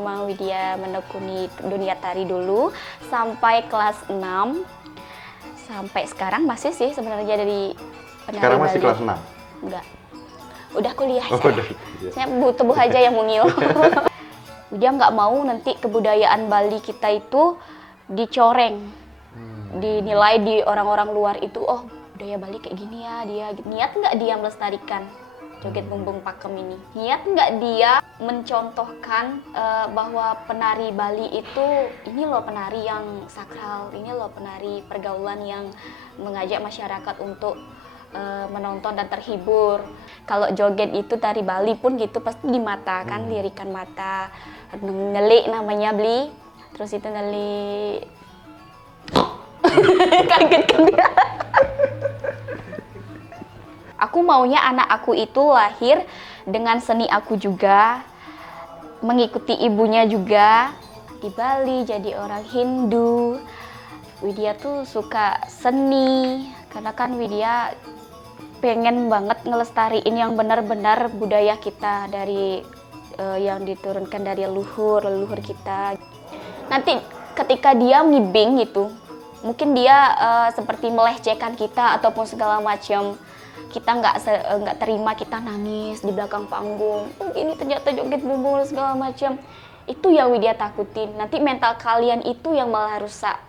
memang Widya menekuni dunia tari dulu sampai kelas 6. Sampai sekarang masih sih sebenarnya dari penari Sekarang masih Bali. kelas 6? Enggak. Udah kuliah Oh, saya. udah. Saya tubuh aja yang mungil. Widya nggak mau nanti kebudayaan Bali kita itu dicoreng. Dinilai di orang-orang luar itu, oh budaya Bali kayak gini ya, dia niat nggak dia melestarikan joget bumbung pakem ini, niat nggak dia mencontohkan bahwa penari Bali itu ini loh penari yang sakral, ini loh penari pergaulan yang mengajak masyarakat untuk menonton dan terhibur. Kalau joget itu tari Bali pun gitu pasti di mata kan, lirikan mata, ngelik namanya Bli, terus itu ngelik. Kaget kan dia. Aku maunya anak aku itu lahir dengan seni aku juga, mengikuti ibunya juga. Di Bali jadi orang Hindu. Widya tuh suka seni, karena kan Widya pengen banget ngelestariin yang benar-benar budaya kita dari yang diturunkan dari leluhur kita. Nanti ketika dia ngibing gitu, mungkin dia seperti melecehkan kita ataupun segala macam, kita nggak terima, kita nangis di belakang panggung, ini ternyata joget bumbung segala macam. Itu yang Widya takutin, nanti mental kalian itu yang malah rusak.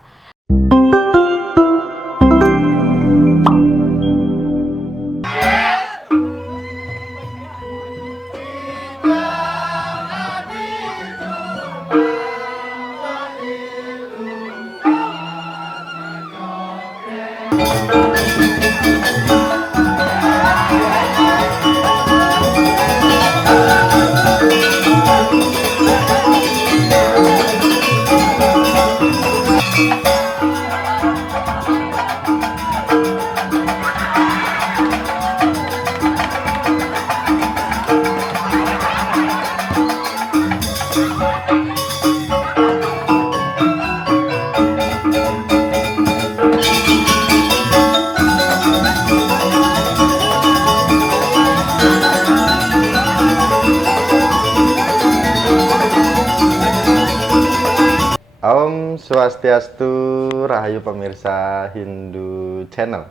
Om Swastiastu, Rahayu pemirsa Hindu Channel.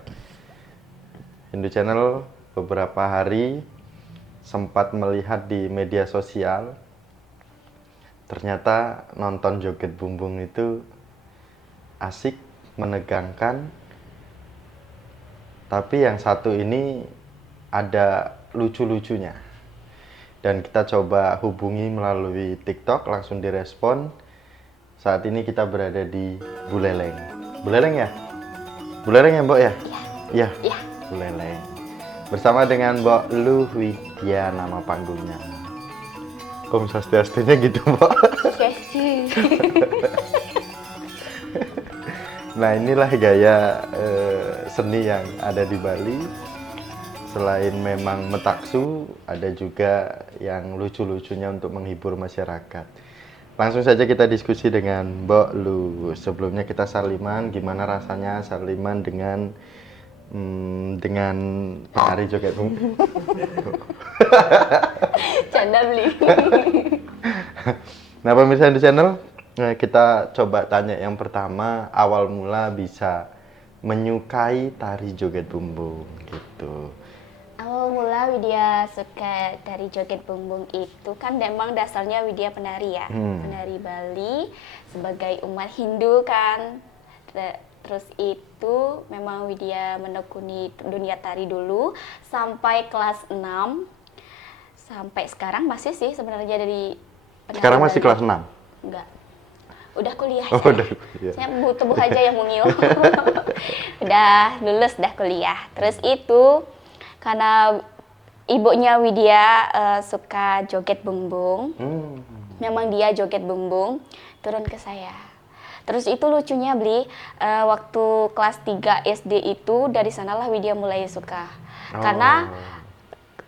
Hindu Channel beberapa hari sempat melihat di media sosial, ternyata nonton joget bumbung itu asik, menegangkan. Tapi yang satu ini ada lucu-lucunya. Dan kita coba hubungi melalui TikTok, langsung direspon. Saat ini kita berada di Buleleng. Buleleng ya? Buleleng ya, Mbok ya? Iya. Iya. Buleleng. Bersama dengan Mbok Lu Widya nama panggungnya. Om Swastiastunya gitu, Mbok. Sesi. Nah, inilah gaya seni yang ada di Bali. Selain memang metaksu, ada juga yang lucu-lucunya untuk menghibur masyarakat. Langsung saja kita diskusi dengan Mbok Lu. Sebelumnya kita saliman, gimana rasanya saliman dengan penari joget bumbung? Canda Bli. Nah, pemirsa di channel, kita coba tanya yang pertama, awal mula bisa menyukai tari joget bumbung gitu. Awal mula Widya suka dari joget bumbung itu kan memang dasarnya Widya penari ya, penari Bali sebagai umat Hindu kan. Terus itu memang Widya menekuni dunia tari dulu sampai kelas 6. Sampai sekarang masih sih sebenarnya dari penari Sekarang masih Bali. kelas 6? Enggak. Udah kuliah Oh, saya. udah kuliah. Saya tubuh aja yang mungil. Udah lulus, udah kuliah. Terus itu karena ibunya Widya suka joget bumbung. Memang dia joget bumbung, turun ke saya. Terus itu lucunya Bli, waktu kelas 3 SD itu dari sanalah Widya mulai suka. Karena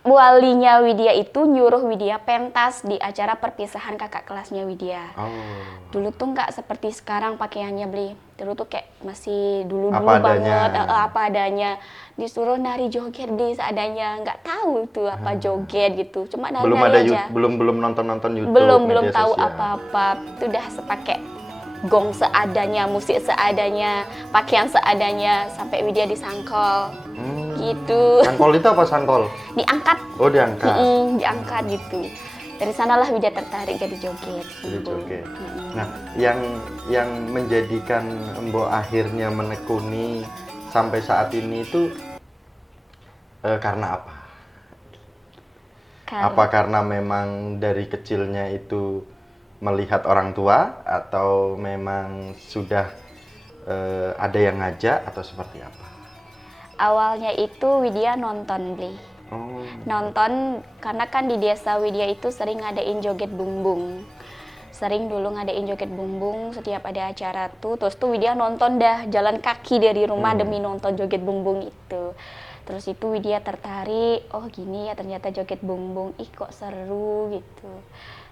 walinya Widya itu nyuruh Widya pentas di acara perpisahan kakak kelasnya Widya. Oh. Dulu tuh nggak seperti sekarang pakaiannya beli. Dulu tuh kayak masih dulu-dulu Apa adanya. banget, apa adanya. Disuruh nari joget beli seadanya, nggak tahu tuh apa joget gitu. Cuma nari-nari aja. Belum nonton YouTube, belum media tahu sosial. apa-apa. Itu udah sepakai gong seadanya, musik seadanya, pakaian seadanya, sampai Widya disangkol. Gitu. Sangkol itu apa sangkol? Diangkat. Oh, diangkat. Diangkat gitu. Dari sanalah Widya tertarik jadi joget. Jadi joget. Nah, yang menjadikan Mbok akhirnya menekuni sampai saat ini itu karena apa? Apa karena memang dari kecilnya itu melihat orang tua atau memang sudah ada yang ngajak atau seperti apa? Awalnya itu Widya nonton beli. Nonton karena kan di desa Widya itu sering ngadain joget bumbung. Sering dulu ngadain joget bumbung setiap ada acara tuh. Terus tuh Widya nonton dah jalan kaki dari rumah demi nonton joget bumbung itu. Terus itu Widya tertarik, oh gini ya ternyata joget bumbung, ih kok seru gitu.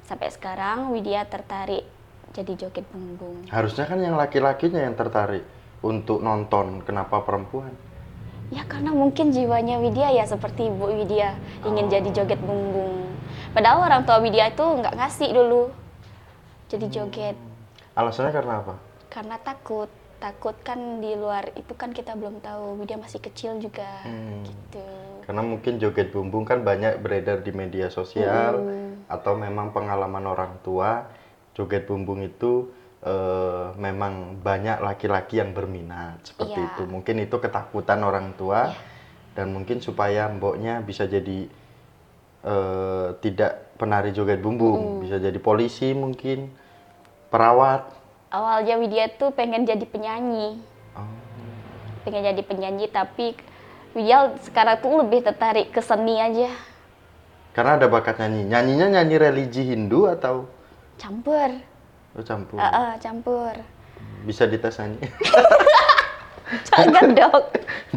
Sampai sekarang Widya tertarik jadi joget bumbung. Harusnya kan yang laki-lakinya yang tertarik untuk nonton, kenapa perempuan? Ya karena mungkin jiwanya Widya ya seperti Ibu Widya ingin jadi joget bumbung. Padahal orang tua Widya itu nggak ngasih dulu jadi joget. Alasannya karena apa? Karena takut kan di luar itu kan kita belum tahu, Widya masih kecil juga gitu. Karena mungkin joget bumbung kan banyak beredar di media sosial atau memang pengalaman orang tua, joget bumbung itu memang banyak laki-laki yang berminat seperti itu. Mungkin itu ketakutan orang tua dan mungkin supaya mboknya bisa jadi tidak penari joget bumbung, bisa jadi polisi mungkin, perawat. Awalnya Widya tuh pengen jadi penyanyi. Pengen jadi penyanyi tapi Widya sekarang tuh lebih tertarik ke seni aja. Karena ada bakat nyanyi. Nyanyinya nyanyi religi Hindu atau? Campur. Oh, campur. Campur. Bisa dites nyanyi? Jangan dong.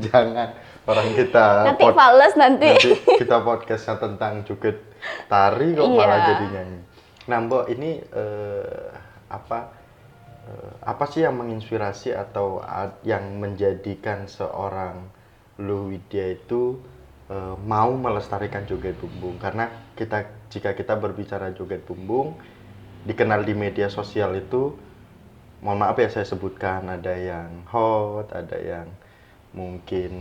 Jangan. Orang kita Nanti fales nanti. Kita podcastnya tentang joget tari kok malah jadi nyanyi. Nah, Mbok ini apa sih yang menginspirasi atau yang menjadikan seorang Luh Widya itu mau melestarikan joget bumbung? Karena jika kita berbicara joget bumbung dikenal di media sosial itu, mohon maaf ya saya sebutkan, ada yang hot, ada yang mungkin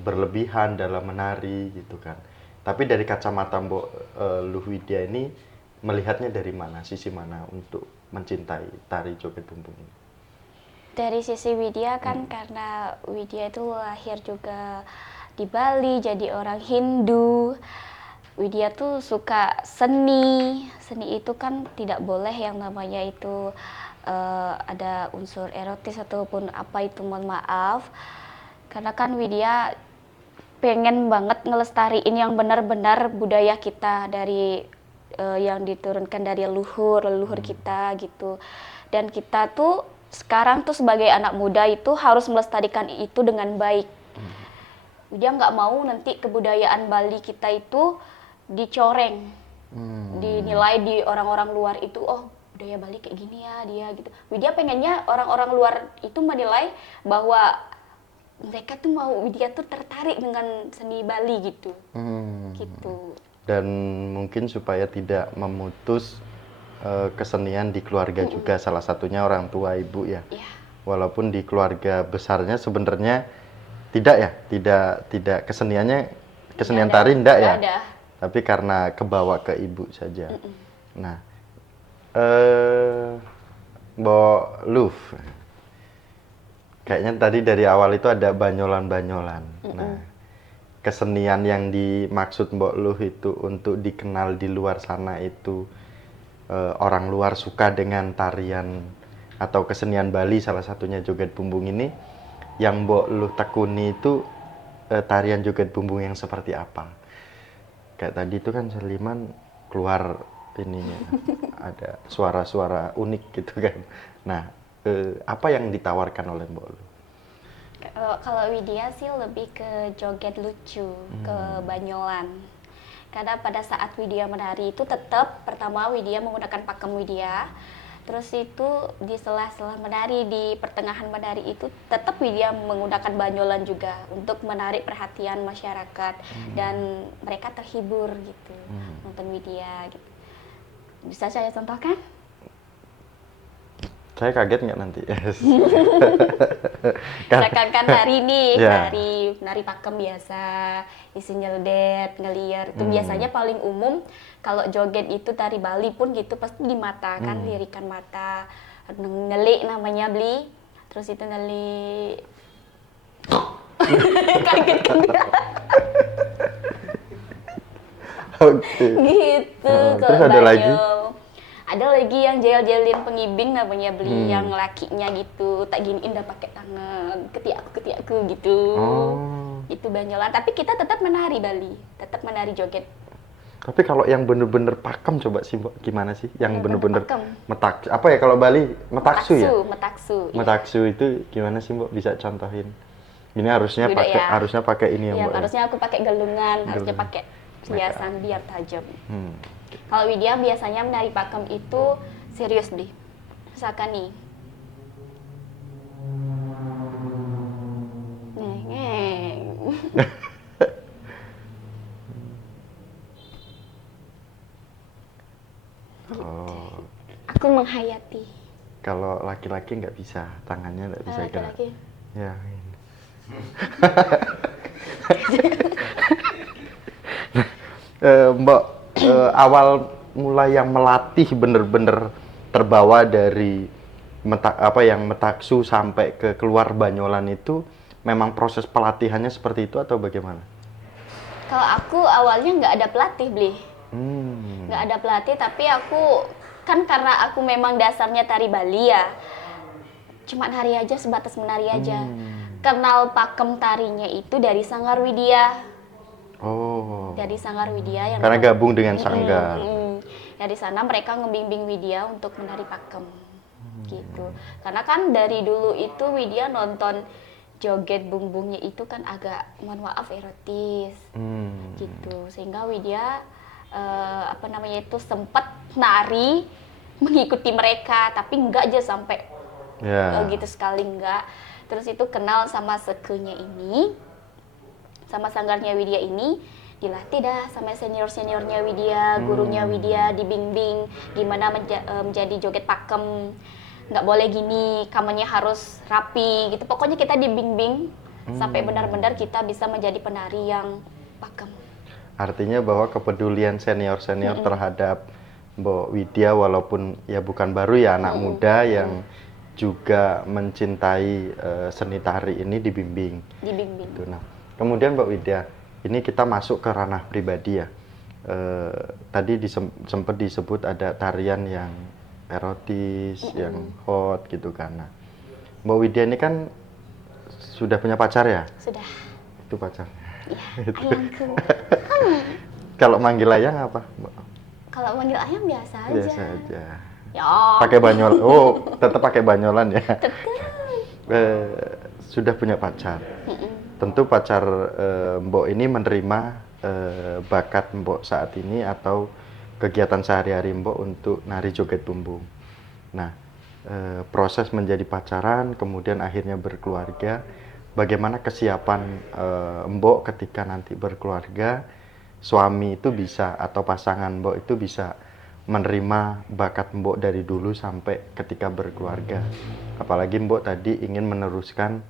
berlebihan dalam menari gitu kan. Tapi dari kacamata Mbok Luh Widya ini melihatnya dari mana, sisi mana untuk mencintai tari joget bumbung ini? Dari sisi Widya kan karena Widya itu lahir juga di Bali jadi orang Hindu. Widya tuh suka seni. Seni itu kan tidak boleh yang namanya itu ada unsur erotis ataupun apa itu, mohon maaf. Karena kan Widya pengen banget ngelestariin yang benar-benar budaya kita dari yang diturunkan dari leluhur kita gitu. Dan kita tuh sekarang tuh sebagai anak muda itu harus melestarikan itu dengan baik. Widya nggak mau nanti kebudayaan Bali kita itu dicoreng, dinilai di orang-orang luar itu, oh budaya Bali kayak gini ya dia gitu. Widya pengennya orang-orang luar itu menilai bahwa mereka tuh mau Widya tuh tertarik dengan seni Bali gitu. Gitu. Dan mungkin supaya tidak memutus kesenian di keluarga juga, salah satunya orang tua ibu ya. Walaupun di keluarga besarnya sebenarnya tidak kesenian tari enggak ya. Ada. Tapi karena kebawa ke ibu saja. Nah, Mbok Luh, kayaknya tadi dari awal itu ada banyolan-banyolan. Nah, kesenian yang dimaksud Mbok Luh itu untuk dikenal di luar sana itu orang luar suka dengan tarian atau kesenian Bali, salah satunya joget bumbung ini. Yang Mbok Luh tekuni itu tarian joget bumbung yang seperti apa? Kayak tadi itu kan Seliman keluar ininya, ada suara-suara unik gitu kan. Nah, apa yang ditawarkan oleh Mbok Luh? Kalau Widya sih lebih ke joget lucu, ke banyolan. Karena pada saat Widya menari itu tetap pertama Widya menggunakan pakem Widya. Terus itu di sela-sela menari, di pertengahan menari itu tetap Widya menggunakan banyolan juga untuk menarik perhatian masyarakat dan mereka terhibur gitu nonton Widya gitu. Bisa saya contohkan? Saya kaget nggak nanti? Misalkan kan nari nih, Ya. nari pakem biasa, isi nyeldet, ngeliar. Itu biasanya paling umum kalau joget itu tari Bali pun gitu pasti di mata kan, lirikan mata. Ngelik namanya beli. Terus itu ngelik. Kaget kan dia. Oke. Gitu kalau Terus ada lagi? banyol. Ada lagi yang jel-jelin pengibing namanya beli yang lakinya gitu, tak giniin dah pakai tangan, ketiakku gitu. Oh. Itu banyolan, tapi kita tetap menari Bali, tetap menari joget. Tapi kalau yang bener-bener pakem coba sih Mbak, gimana sih? Yang bener-bener pakem. apa ya kalau Bali? Metaksu ya? Metaksu. Iya. Metaksu itu gimana sih Mbak? Bisa contohin? Ini harusnya Udah pakai ya. harusnya pakai ini ya Iya, Mbak. Ya? harusnya aku pakai galungan, harusnya pakai hiasan biar tajam. Kalau Widya biasanya menari pakem itu serius deh. Misalkan nih. Ngeng. Oh. Aku menghayati. Kalau laki-laki nggak bisa, tangannya nggak bisa gerak. Laki-laki. Ya. Ini. Mbak, awal mulai yang melatih bener-bener terbawa dari metaksu sampai ke keluar banyolan itu memang proses pelatihannya seperti itu atau bagaimana? Kalau aku awalnya nggak ada pelatih, Bli. Nggak ada pelatih, tapi aku kan karena aku memang dasarnya tari Bali ya, cuman hari aja sebatas menari aja. Kenal pakem tarinya itu dari Sanggar Widya. Oh. Dari Sanggar Widya yang Karena gabung dengan sanggar. Dari sana mereka ngebimbing Widya untuk menari pakem. Gitu. Karena kan dari dulu itu Widya nonton joget bungbungnya itu kan agak mohon maaf erotis. Gitu. Sehingga Widya itu sempat nari mengikuti mereka, tapi enggak aja sampai gitu sekali enggak. Terus itu kenal sama sekenya ini, sama sanggarnya Widya ini, dilatih dah sama senior-seniornya Widya, gurunya Widya, dibimbing gimana menjadi joget pakem. Nggak boleh gini, kamarnya harus rapi gitu. Pokoknya kita dibimbing sampai benar-benar kita bisa menjadi penari yang pakem. Artinya bahwa kepedulian senior-senior terhadap Mbak Widya walaupun ya bukan baru ya anak muda yang juga mencintai seni tari ini dibimbing. Dibimbing. Gitu. Nah, kemudian Mbak Widya, ini kita masuk ke ranah pribadi ya. Tadi sempat disebut ada tarian yang erotis, yang hot gitu kan. Nah, Mbak Widya ini kan sudah punya pacar ya? Sudah. Itu pacar. Iya, ayangku. Kalau manggil ayang apa, Mbak? Kalau manggil ayang biasa aja. Biasa aja. Ya. Pakai banyolan. Oh, tetap pakai banyolan ya. Tetep. Sudah punya pacar. Tentu pacar Mbok ini menerima bakat Mbok saat ini atau kegiatan sehari-hari Mbok untuk nari joget bumbung. Nah, proses menjadi pacaran, kemudian akhirnya berkeluarga. Bagaimana kesiapan Mbok ketika nanti berkeluarga, suami itu bisa atau pasangan Mbok itu bisa menerima bakat Mbok dari dulu sampai ketika berkeluarga. Apalagi Mbok tadi ingin meneruskan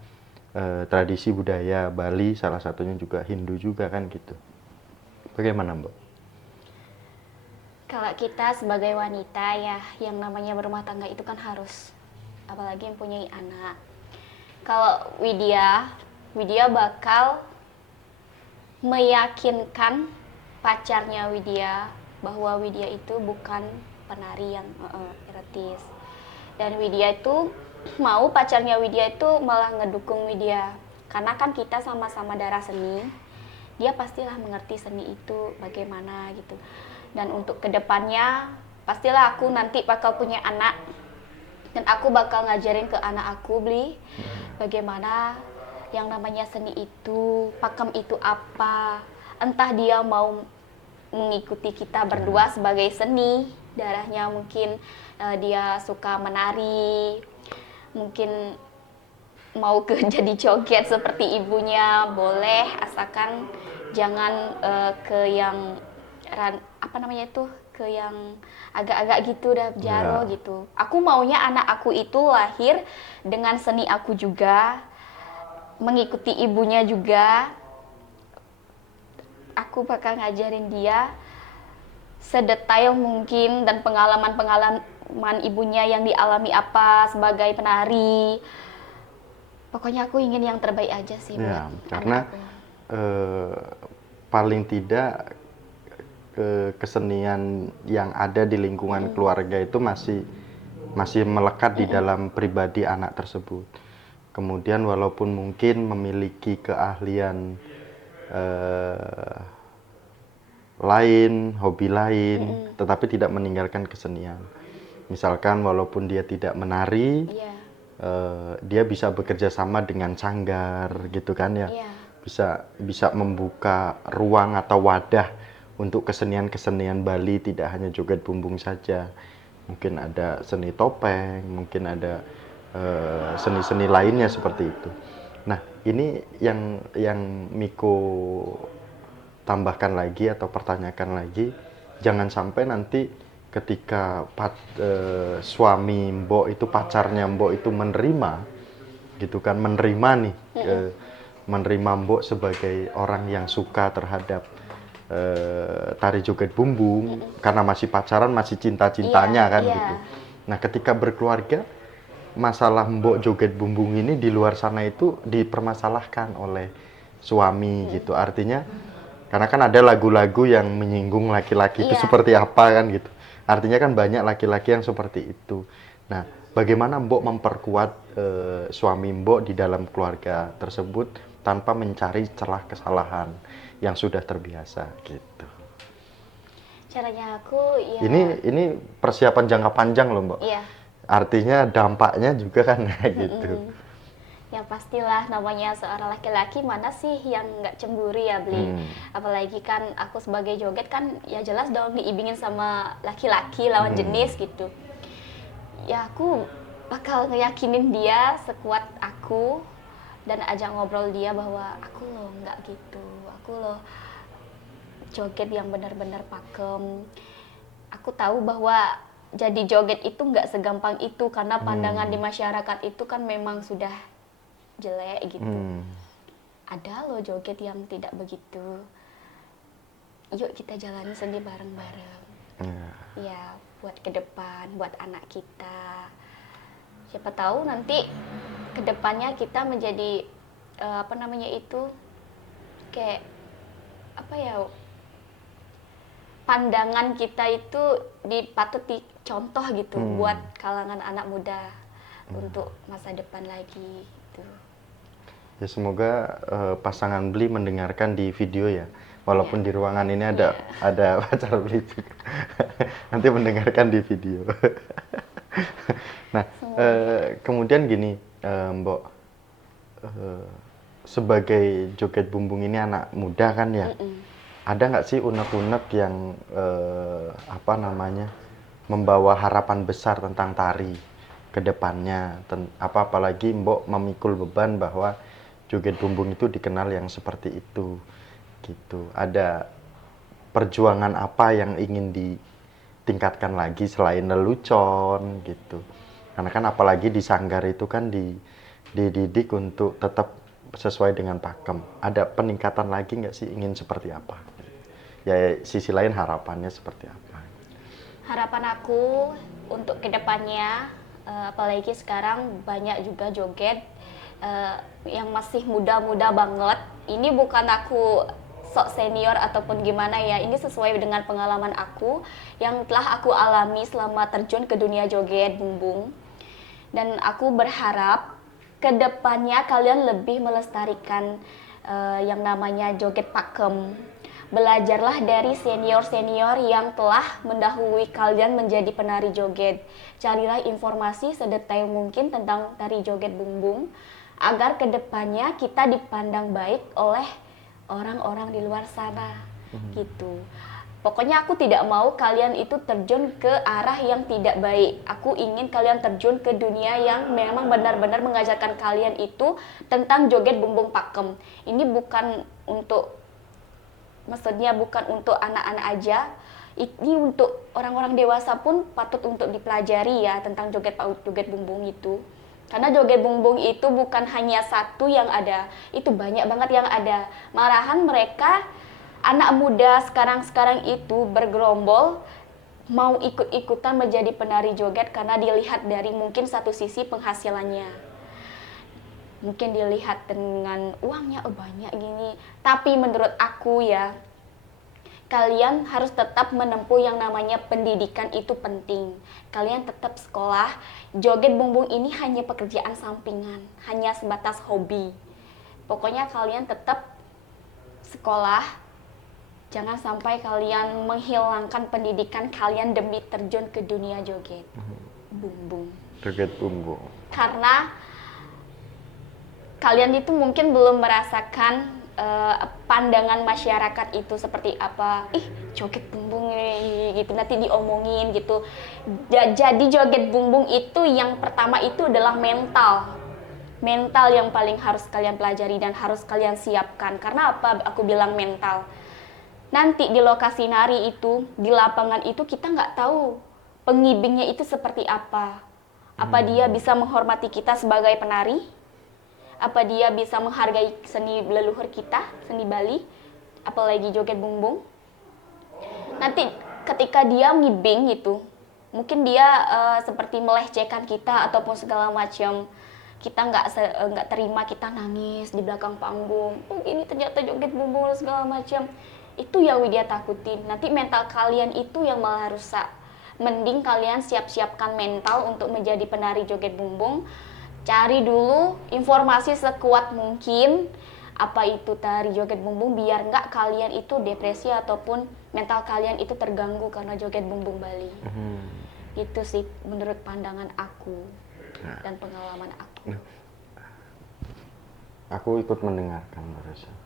tradisi budaya Bali, salah satunya juga Hindu juga kan gitu. Bagaimana Mbok? Kalau kita sebagai wanita ya, yang namanya berumah tangga itu kan harus, apalagi yang punya anak. Kalau Widya bakal meyakinkan pacarnya Widya bahwa Widya itu bukan penari yang erotis. Dan Widya itu mau pacarnya Widya itu malah ngedukung Widya. Karena kan kita sama-sama darah seni, dia pastilah mengerti seni itu bagaimana gitu. Dan untuk kedepannya, pastilah aku nanti bakal punya anak. Dan aku bakal ngajarin ke anak aku, bagaimana yang namanya seni itu, pakem itu apa. Entah dia mau mengikuti kita berdua sebagai seni, darahnya mungkin dia suka menari, mungkin mau ke jadi joget seperti ibunya boleh, asalkan jangan ke yang apa namanya itu, ke yang agak-agak gitu dah jaro gitu. Aku maunya anak aku itu lahir dengan seni aku juga, mengikuti ibunya juga. Aku bakal ngajarin dia sedetail mungkin, dan pengalaman ibunya yang dialami apa sebagai penari. Pokoknya aku ingin yang terbaik aja sih buat karena anak aku. Paling tidak kesenian yang ada di lingkungan keluarga itu masih melekat di dalam pribadi anak tersebut. Kemudian walaupun mungkin memiliki keahlian lain, hobi lain, tetapi tidak meninggalkan kesenian. Misalkan walaupun dia tidak menari, dia bisa bekerja sama dengan sanggar gitu kan ya. Bisa membuka ruang atau wadah untuk kesenian-kesenian Bali, tidak hanya joget bumbung saja. Mungkin ada seni topeng, mungkin ada seni-seni lainnya seperti itu. Nah, ini yang Miko tambahkan lagi atau pertanyakan lagi, jangan sampai nanti ketika suami Mbok itu, pacarnya Mbok itu menerima gitu kan, menerima nih menerima Mbok sebagai orang yang suka terhadap tari joget bumbung, karena masih pacaran, masih cinta-cintanya kan gitu. Nah, ketika berkeluarga, masalah Mbok joget bumbung ini di luar sana itu dipermasalahkan oleh suami gitu. Artinya karena kan ada lagu-lagu yang menyinggung laki-laki itu seperti apa kan gitu. Artinya kan banyak laki-laki yang seperti itu. Nah, bagaimana Mbok memperkuat suami Mbok di dalam keluarga tersebut tanpa mencari celah kesalahan yang sudah terbiasa gitu. Caranya aku ya. Ini persiapan jangka panjang loh Mbok. Iya. Artinya dampaknya juga kan gitu. Ya pastilah, namanya seorang laki-laki mana sih yang nggak cemburu ya Bli. Apalagi kan aku sebagai joget kan ya jelas dong diibingin sama laki-laki lawan jenis gitu. Ya aku bakal ngeyakinin dia sekuat aku dan ajak ngobrol dia bahwa aku loh nggak gitu, aku loh joget yang benar-benar pakem. Aku tahu bahwa jadi joget itu nggak segampang itu, karena pandangan di masyarakat itu kan memang sudah jelek gitu. Ada loh joget yang tidak begitu. Yuk kita jalani seni bareng-bareng. Ya, buat ke depan, buat anak kita. Siapa tahu nanti ke depannya kita menjadi apa namanya itu, kayak apa ya, pandangan kita itu patut dicontoh gitu buat kalangan anak muda untuk masa depan lagi gitu. Ya semoga pasangan Bli mendengarkan di video ya, walaupun di ruangan ini ada pacar Bli juga. Nanti mendengarkan di video. Nah, kemudian gini Mbok, sebagai joget bumbung ini anak muda kan ya, ada nggak sih unek-unek yang apa namanya, membawa harapan besar tentang tari ke depannya, apalagi Mbok memikul beban bahwa joget bumbung itu dikenal yang seperti itu gitu. Ada perjuangan apa yang ingin ditingkatkan lagi selain lelucon gitu? Karena kan apalagi di sanggar itu kan dididik untuk tetap sesuai dengan pakem. Ada peningkatan lagi nggak sih, ingin seperti apa? Ya sisi lain harapannya seperti apa? Harapan aku untuk kedepannya, apalagi sekarang banyak juga joget yang masih muda-muda banget. Ini bukan aku sok senior ataupun gimana ya, ini sesuai dengan pengalaman aku yang telah aku alami selama terjun ke dunia joget bumbung. Dan aku berharap kedepannya kalian lebih melestarikan yang namanya joget pakem. Belajarlah dari senior-senior yang telah mendahului kalian menjadi penari joget. Carilah informasi sedetail mungkin tentang tari joget bumbung. agar kedepannya kita dipandang baik oleh orang-orang di luar sana gitu. Pokoknya aku tidak mau kalian itu terjun ke arah yang tidak baik. Aku ingin kalian terjun ke dunia yang memang benar-benar mengajarkan kalian itu tentang joget bumbung pakem. Ini bukan untuk, maksudnya bukan untuk anak-anak aja. Ini untuk orang-orang dewasa pun patut untuk dipelajari ya tentang joget bumbung itu. Karena joget bumbung itu bukan hanya satu yang ada, itu banyak banget yang ada. Malahan mereka anak muda sekarang itu bergerombol mau ikut-ikutan menjadi penari joget karena dilihat dari mungkin satu sisi penghasilannya. Mungkin dilihat dengan uangnya banyak gini. Tapi menurut aku ya, kalian harus tetap menempuh yang namanya pendidikan, itu penting. Kalian tetap sekolah. Joget bumbung ini hanya pekerjaan sampingan, hanya sebatas hobi. Pokoknya kalian tetap sekolah. Jangan sampai kalian menghilangkan pendidikan kalian demi terjun ke dunia joget bumbung. Joget bumbung. Karena kalian itu mungkin belum merasakan pandangan masyarakat itu seperti apa. Joget bumbung gitu, nanti diomongin gitu. Jadi joget bumbung itu yang pertama itu adalah mental. Mental yang paling harus kalian pelajari dan harus kalian siapkan. Karena apa aku bilang mental? Nanti di lokasi nari itu, di lapangan itu kita nggak tahu pengibingnya itu seperti apa. Apa dia bisa menghormati kita sebagai penari? Apa dia bisa menghargai seni leluhur kita, seni Bali? Apalagi joget bumbung? Nanti ketika dia ngibing gitu, mungkin dia seperti melecehkan kita ataupun segala macam. Kita nggak terima, kita nangis di belakang panggung. Ini ternyata joget bumbung segala macam. Itu yang Widya takutin. Nanti mental kalian itu yang malah rusak. Mending kalian siap-siapkan mental untuk menjadi penari joget bumbung. Cari dulu informasi sekuat mungkin apa itu tari joget bumbung, biar nggak kalian itu depresi ataupun mental kalian itu terganggu karena joget bumbung Bali. Itu sih menurut pandangan aku dan pengalaman aku. Aku ikut mendengarkan barusan.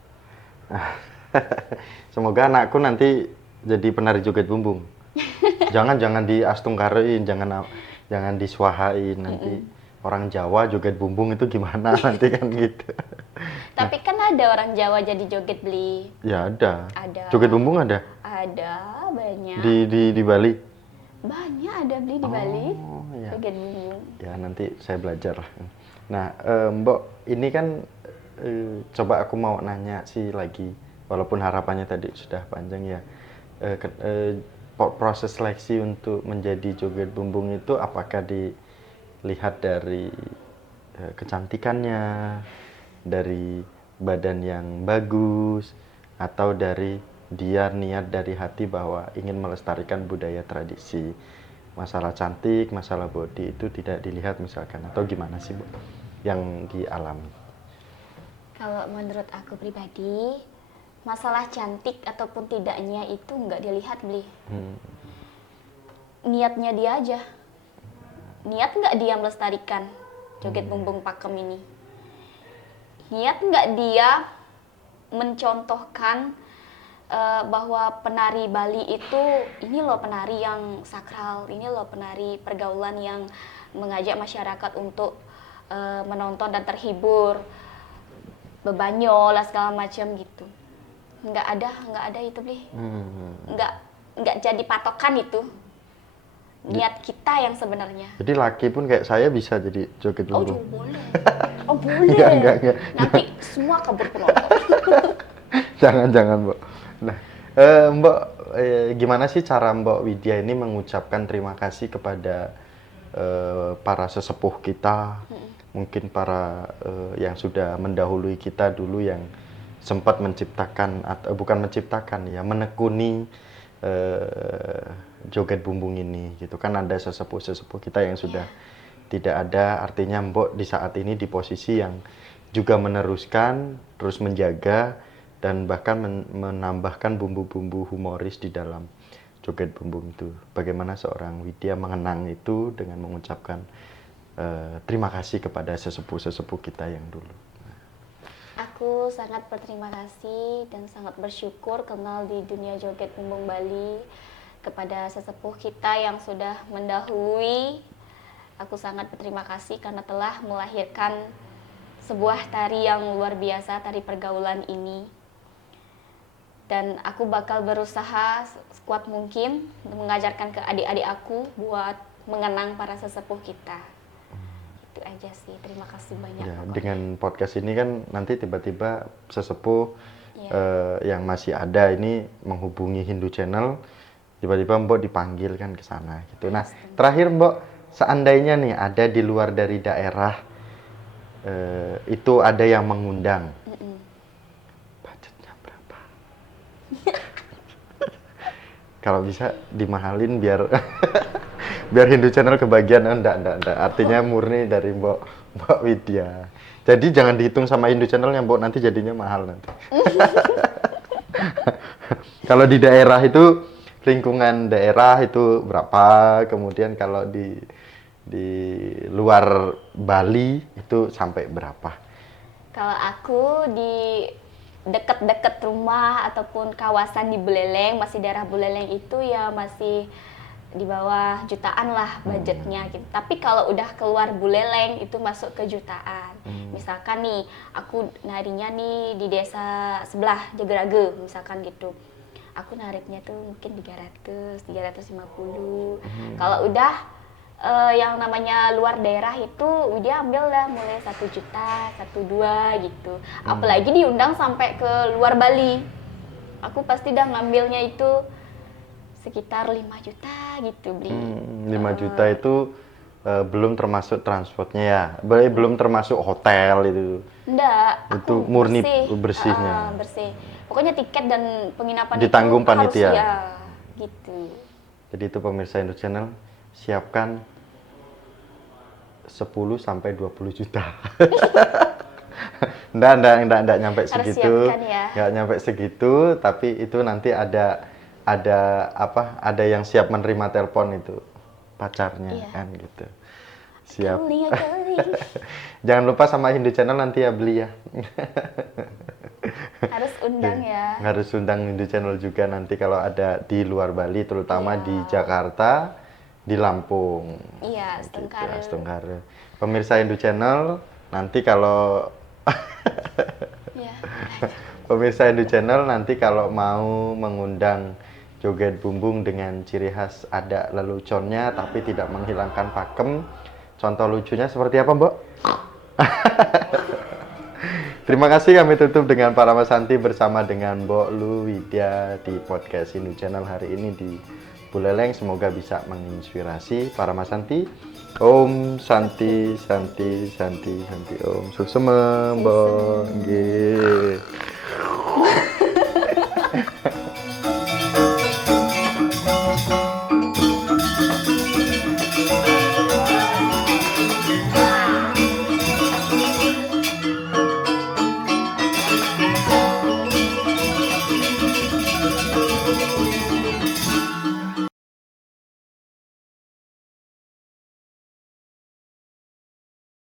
Semoga anakku nanti jadi penari joget bumbung. Jangan diastungkarein, jangan disuahain nanti. Orang Jawa joget bumbung itu gimana nanti kan gitu. Tapi kan ada orang Jawa jadi joget Bli. Ya ada. Ada. Joget bumbung ada? Ada, banyak. Di Bali? Banyak ada Bli di Bali. Ya. Joget bumbung. Ya nanti saya belajar lah. Nah, Mbok, ini kan coba aku mau nanya sih lagi. Walaupun harapannya tadi sudah panjang ya, proses seleksi untuk menjadi joget bumbung itu apakah dilihat dari kecantikannya, dari badan yang bagus, atau dari dia niat dari hati bahwa ingin melestarikan budaya tradisi? Masalah cantik, masalah body itu tidak dilihat misalkan, atau gimana sih Bu yang dialami? Kalau menurut aku pribadi, masalah cantik ataupun tidaknya itu nggak dilihat Bli. Niatnya dia aja. Niat nggak dia melestarikan joget bumbung pakem ini? Niat nggak dia mencontohkan bahwa penari Bali itu ini loh penari yang sakral, ini loh penari pergaulan yang mengajak masyarakat untuk menonton dan terhibur, bebanyo lah segala macam gitu. Nggak ada itu Bli. Nggak jadi patokan itu. Niat kita yang sebenarnya. Jadi laki pun kayak saya bisa jadi joget bumbung? Boleh. Oh boleh. Enggak. Nanti semua kabur penonton. Jangan Mbok. Nah, Mbok, gimana sih cara Mbok Widya ini mengucapkan terima kasih kepada para sesepuh kita, mungkin para yang sudah mendahului kita dulu yang sempat menciptakan atau bukan menciptakan ya, menekuni joget bumbung ini gitu kan. Ada sesepuh kita yang sudah tidak ada, artinya Mbok di saat ini di posisi yang juga meneruskan, terus menjaga dan bahkan menambahkan bumbu-bumbu humoris di dalam joget bumbung itu. Bagaimana seorang Widya mengenang itu dengan mengucapkan terima kasih kepada sesepuh-sesepuh kita yang dulu. Aku sangat berterima kasih dan sangat bersyukur kenal di dunia joget bumbung Bali kepada sesepuh kita yang sudah mendahului. Aku sangat berterima kasih karena telah melahirkan sebuah tari yang luar biasa, tari pergaulan ini. Dan aku bakal berusaha sekuat mungkin mengajarkan ke adik-adik aku buat mengenang para sesepuh kita. Itu aja sih, terima kasih banyak. Ya, dengan podcast ini kan nanti tiba-tiba sesepuh yang masih ada ini menghubungi Hindu Channel, tiba-tiba Mbok dipanggil kan ke sana gitu. Nah, terakhir Mbok, seandainya nih ada di luar dari daerah itu ada yang mengundang, budgetnya berapa? Kalau bisa dimahalin biar biar Hindu Channel kebagian. Enggak. Artinya murni dari Mbok Widya. Jadi jangan dihitung sama Hindu Channelnya Mbok, nanti jadinya mahal nanti. Kalau di daerah itu, lingkungan daerah itu berapa, kemudian kalau di luar Bali itu sampai berapa? Kalau aku di deket-deket rumah ataupun kawasan di Buleleng, masih daerah Buleleng itu ya masih di bawah jutaan lah budgetnya gitu. Tapi kalau udah keluar Buleleng itu masuk ke jutaan. Misalkan nih, aku narinya nih di desa sebelah Jagerage misalkan gitu. Aku nariknya tuh mungkin 350. Kalau udah yang namanya luar daerah itu dia ambil lah mulai 1 juta, 1-2 gitu. Apalagi diundang sampai ke luar Bali. Aku pasti dah ngambilnya itu sekitar 5 juta gitu beli. 5 juta itu belum termasuk transportnya ya? Belum termasuk hotel itu? Enggak, itu aku murni bersih. bersihnya? Bersih. Pokoknya tiket dan penginapan ditanggung itu panitia? Harus, ya, gitu. Jadi itu pemirsa Hindu Channel, siapkan 10-20 juta. Enggak nyampe segitu. Enggak nyampe segitu, tapi itu nanti ada yang siap menerima telepon itu pacarnya, kan gitu. Siap. Jangan lupa sama Hindu Channel nanti ya beli ya. Harus undang ya. Harus undang Hindu Channel juga nanti kalau ada di luar Bali, terutama di Jakarta, di Lampung. Iya, Astungkare. Astungkare. Pemirsa Hindu Channel, nanti kalau pemirsa Hindu Channel nanti kalau mau mengundang joget bumbung dengan ciri khas ada leluconnya tapi tidak menghilangkan pakem, contoh lucunya seperti apa, Mbok? Terima kasih, kami tutup dengan Paramasanti bersama dengan Mbok Lu Widya di podcast Hindu Channel hari ini di Buleleng. Semoga bisa menginspirasi Paramasanti. Om Santi Santi Santi Santi Om Suksema Mbok. Nggih.